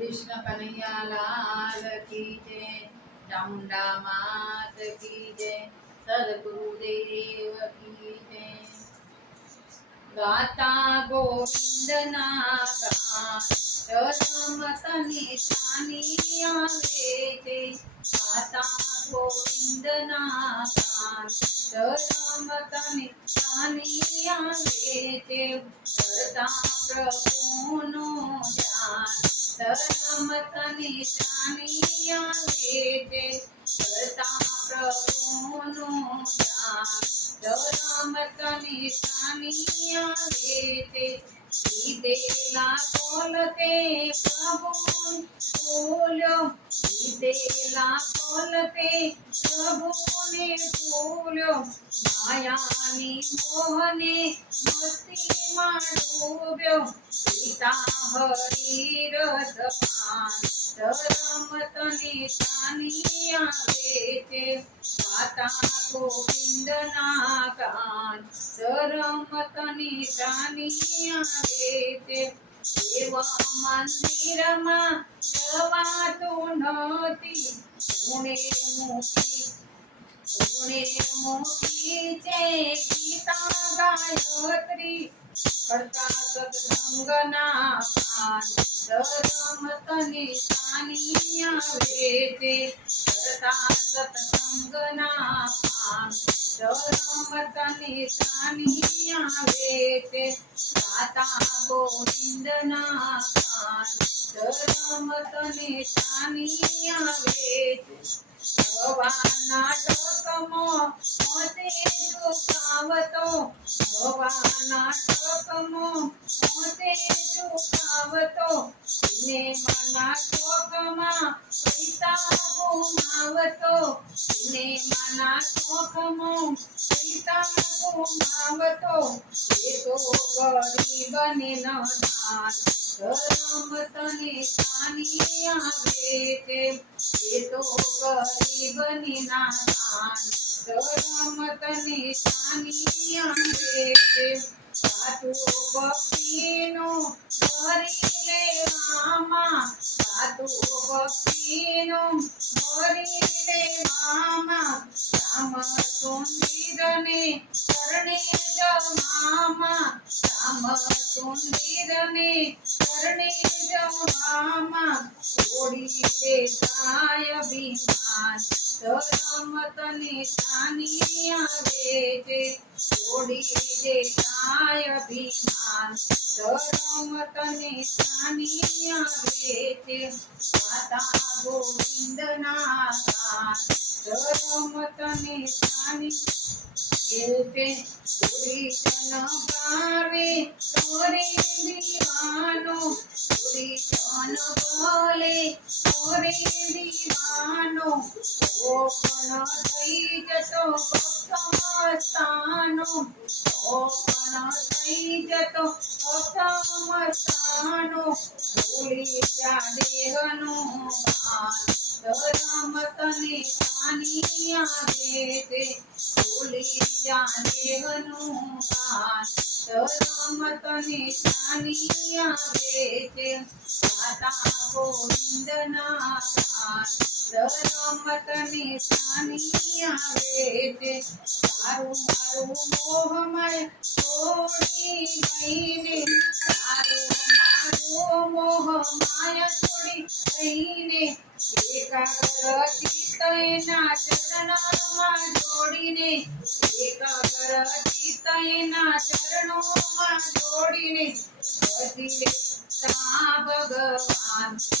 કૃષ્ણ કનૈયા લાલ કી જય. ચામુંડા માત કી જય. સદગુરુદેવ કી જય. ગાતા ગોવિંદના ગાન રમતની શાની આવે છે. ગાતા ગોવિંદના ગાન રમતની શાની આવે છે. કરતા પ્રભુનું ધ્યાન રમતની શાની આવે છે કરતા પ્રભુનું ધ્યાન રમતની શાની આવે છે લીધેલા બોલતે પ્રભુ ભૂલ્યો લીધેલા બોલતે પ્રભુને ભૂલ્યો માયાની મોહને મસ્તીમાં ડૂબ્યો પિતા હરિરથ પાન રમતની શાની આવે છે, માતા ગોવિંદના કાન રમતની શાની આવે છે, એવા મંદિરમાં જવાતું નથી પુણે મૂકી પુણે મૂકી છે ગીતા ગાયત્રી કરતા સત્સંગના પાન રમતની શાની આવે છે કરતા સત્સંગના પાન રમતની શાની આવે છે ગાતા ગોવિંદના પાન રમતની શાની આવે છે. ભવાના ટકમો મોતે ચુકાવતો ભવાના ટકમો મોતે ચુકાવતો ને મના પૈસા ગુમાવતો. ને મના પૈસા ગુમાવતો. એ તો ગરીબને ન દાન રમતની શાની આવે છે. એ તો ગરીબની ના દાન તને શાની આવે છે. સાધુ ભક્તિનું ભરી ഭക്തിനും ഗോരിയിലെ മാമ രാമ സുന്ദരനെ കർണീജ മാമ രാമ സുന്ദരനെ കർണീജ മാമ ഓടിയിലെ കായ ഭീമ અભિમાન રમતની શાની આવે છે છોડી દે કાય અભિમાન રમતની શાની આવે છે માતા ગોવિંદના ગાન રમતની શાની એતે પુરીશન ભાવે તોરે દીવાનો થઈ જતો ભક્ત સ્થાનો પણ થઈ જતો ભક્ત સ્થાનો ભૂલી જા દેહનો ભાન રમતને શાની આવે છે ભૂલી જા દેહનું ભાન રમતને શાની આવે છે માતા ગોવિંદના ગાન રમતને શાની આવે છે તારું મારું મોહમય છોડી ગઈને તારું મારું મોહ માયા છોડી ગઈને એકાગ્ર ચિત્ત એના ચરણોમાં જોડીને એકાગ્ર ચિત્ત એના ચરણોમાં જોડીને બધી તા ભગવાન છે